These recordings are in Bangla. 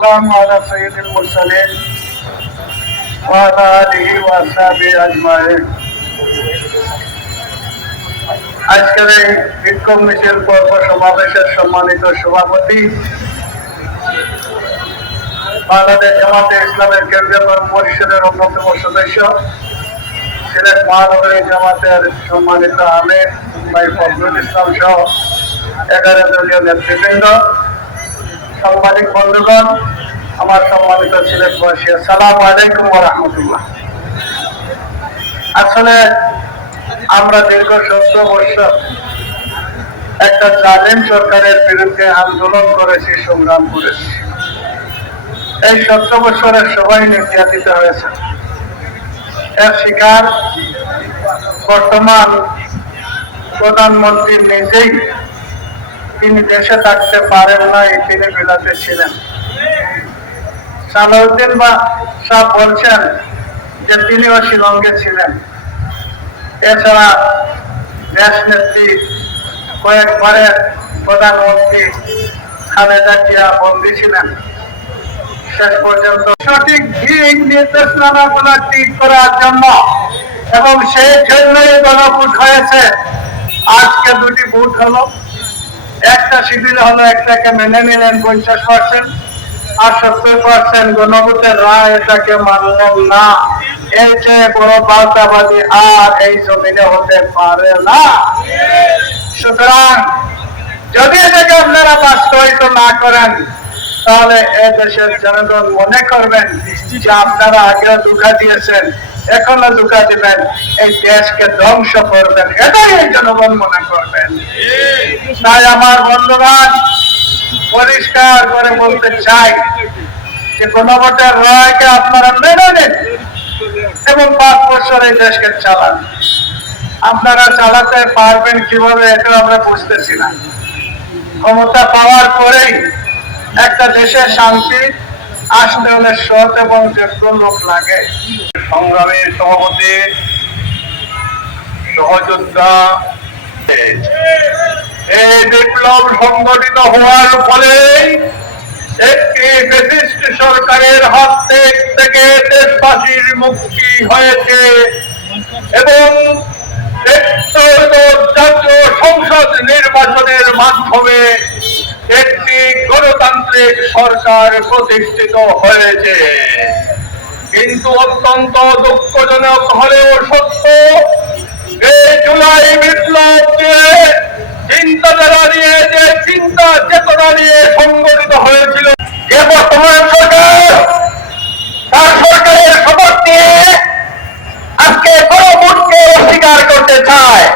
السلام على سيد المرسلين وعلى آله وأصحابه أجمعين। আজকের এই বিক্ষোভ মিছিল পর্ব সমাবেশের সম্মানিত সভাপতি, বাংলাদেশ জামাতে ইসলামের কেন্দ্রীয় পরিষদের অন্যতম সদস্য, সিলেট মহানগরী জামাতের সম্মানিত আমির ভাই ফজলুল ইসলাম সহ 11 দলীয় নেতৃবৃন্দ, সাংবাদিক বন্ধুগণ, আমার সম্মানিত সিলেটবাসী, আসসালামু আলাইকুম ওয়া রাহমাতুল্লাহ। আসলে আমরা দীর্ঘ 17 বছর একটা জালিম সরকারের বিরুদ্ধে আন্দোলন করেছি, সংগ্রাম করেছি। এই 17 বছরের সবাই নির্যাতিত হয়েছে। এর শিকার বর্তমান প্রধানমন্ত্রী নিজেই। তিনি দেশে থাকতে পারেন নাই, তিনি বিলাতে ছিলেন। সালাউদ্দিন সাহেব বলছেন যে তিনিও শিলংয়ে ছিলেন। এছাড়া দেশ নেত্রী, কয়েকবারের প্রধানমন্ত্রী খালেদা জিয়া বন্দী ছিলেন। শেষ পর্যন্ত সঠিক দিক নির্দেশনাগুলো ঠিক করার জন্য এবং সেই জন্যই গণভোট হয়েছে। আজকে দুটি ভোট হলো, একটা শিবির হলো, একটাকে মেনে নিলেন 50%, আর 70% গণভোটের রায় এটাকে মানলেন না। এই যে বড় বার্তাবাদী আর এই জমিনে হতে পারে না। সুতরাং যদি এটাকে আপনারা বাস্তবায়িত না করেন, তাহলে এই দেশের জনগণ মনে করবেন যে আপনারা আগেও ধোঁকা দিয়েছেন, এখনো ধোঁকা দিবেন, এই দেশকে ধ্বংস করবেন, এটাই এই জনগণ মনে করবেন। তাই আমার বন্ধুগণ, পরিষ্কার করে বলতে চাই যে গণভোটের রায়কে আপনারা মেনে নিন এবং 5 বছর এই দেশকে চালান। আপনারা চালাতে পারবেন কিভাবে, এটা আমরা বুঝতেছি না। ক্ষমতা পাওয়ার পরেই একটা দেশের শান্তি আসতে হলে সৎ এবং যোগ্য লোক লাগে। সংগ্রামের সভাপতি, সহযোদ্ধা, এই বিপ্লব সংগঠিত হওয়ার ফলে একটি ফ্যাসিস্ট সরকারের হাত থেকে দেশবাসীর মুক্তি হয়েছে এবং জাতীয় সংসদ নির্বাচনের মাধ্যমে একটি গণতান্ত্রিক সরকার প্রতিষ্ঠিত হয়েছে। কিন্তু অত্যন্ত দুঃখজনক হলেও সত্য, এই জুলাই বিপ্লব যে চিন্তাধারা নিয়ে, যে চিন্তা চেতনা নিয়ে সংগঠিত হয়েছিল, যে বর্তমান সরকার তার সরকারের শপথ নিয়ে আজকে গণভোটকে অস্বীকার করতে চায়।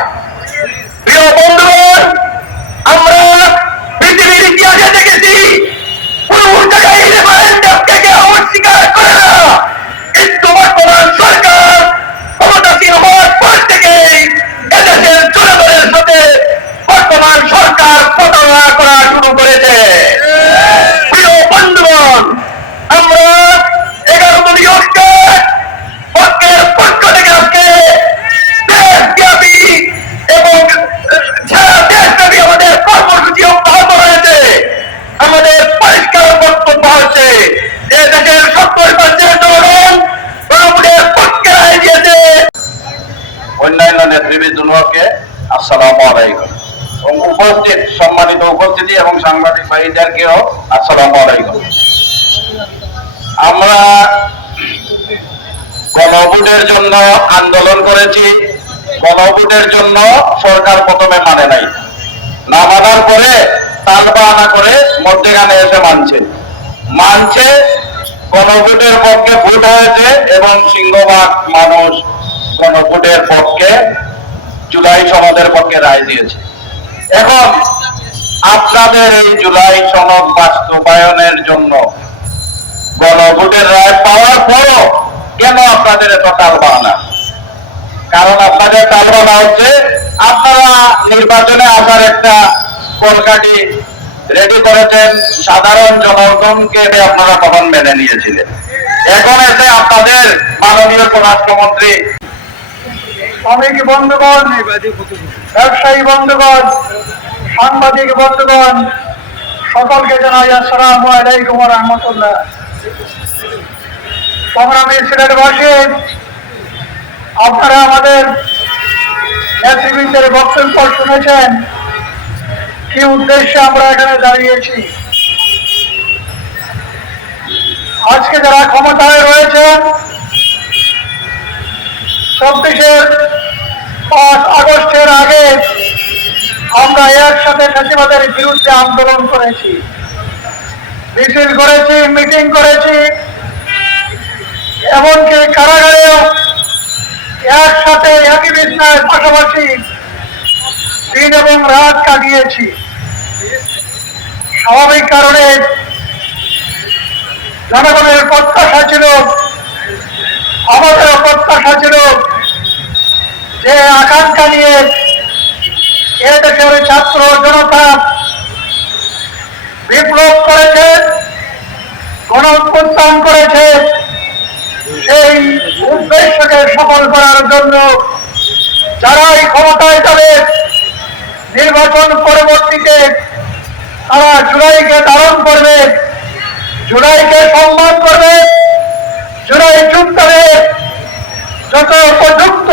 প্রিয় বন্ধুগণ, আমরা পৃথিবীর ইতিহাসে দেখেছি কোন জায়গায় রেফারেন্ডামকে কেউ অস্বীকার করে না। কিন্তু বর্তমান সরকার ক্ষমতাসীন হওয়ার পর থেকেই এদেশের জনগণের সাথে বর্তমান সরকার প্রতারণা করা শুরু করেছে। প্রিয় বন্ধুগণ, আমরা 11 দলীয় পক্ষের পক্ষ থেকে আজকে দেশব্যাপী এবং সারা দেশব্যাপী আমাদের কর্মসূচি অব্যাহত রয়েছে। আমাদের পরিষ্কার বক্তব্য হচ্ছে যে দেশের 70% জনগণ গণভোটের পক্ষে রায় দিয়েছে। অন্যান্য নেতৃবৃন্দকে আসসালামু আলাইকুম, এবং উপস্থিত সম্মানিত উপস্থিতি এবং সাংবাদিক ভাইদেরকেও আসসালামু আলাইকুম। আমরা গণভোটের জন্য আন্দোলন করেছি। গণভোটের জন্য সরকার প্রথমে মানে নাই, না মানার পরে তালবাহানা করে মধ্যখানে এসে মানছে। গণভোটের পক্ষে ভোট হয়েছে এবং সিংহভাগ মানুষ গণভোটের পক্ষে, জুলাই সনদের পক্ষে রায় দিয়েছে। এখন আপনাদের এই জুলাই সনদ বাস্তবায়নের জন্য গণভোটের রায় পাওয়ার পরও কেন আপনাদের এত তালবাহানা? কারণ আপনাদের তালবাহানা হচ্ছে আপনারা নির্বাচনে আসার একটা কলকাঠি রেডি করেছেন, সাধারণ জনগণকে আপনারা তখন মেনে নিয়েছিলেন। এখন এসে আপনাদের মাননীয় স্বরাষ্ট্রমন্ত্রী, শ্রমিক বন্ধুগণ, ব্যবসায়ী বন্ধুগণ, সাংবাদিক বন্ধুগণ, সকলকে জানাই আসসালামু আলাইকুম ওয়া রাহমাতুল্লাহ। সংগ্রামী সিলেটবাসী, আপনারা আমাদের নেতৃবৃন্দের বক্তব্য শুনেছেন কি উদ্দেশ্যে আমরা এখানে দাঁড়িয়েছি। আজকে যারা ক্ষমতায় রয়েছেন 24 আগস্টের আগে আমরা একসাথে ফ্যাসিবাদের বিরুদ্ধে আন্দোলন করেছি, মিছিল করেছি, মিটিং করেছি, এমনকি কারাগারেও একসাথে একই বিছানায় পাশাপাশি দিন এবং রাত কাটিয়েছি। স্বাভাবিক কারণে জনগণের প্রত্যাশা ছিল, আমাদেরও প্রত্যাশা ছিল যে আকাঙ্ক্ষা নিয়ে এদেশের ছাত্র জনতা বিপ্লব করেছে, গণ অভ্যুত্থান করেছে, সেই উদ্দেশ্যকে সফল করার জন্য যারাই ক্ষমতায় যাবে নির্বাচন পরবর্তীতে তারা জুলাইকে ধারণ করবে, জুলাইকে সম্মান করবে, জুলাই যুদ্ধে যত উপযুক্ত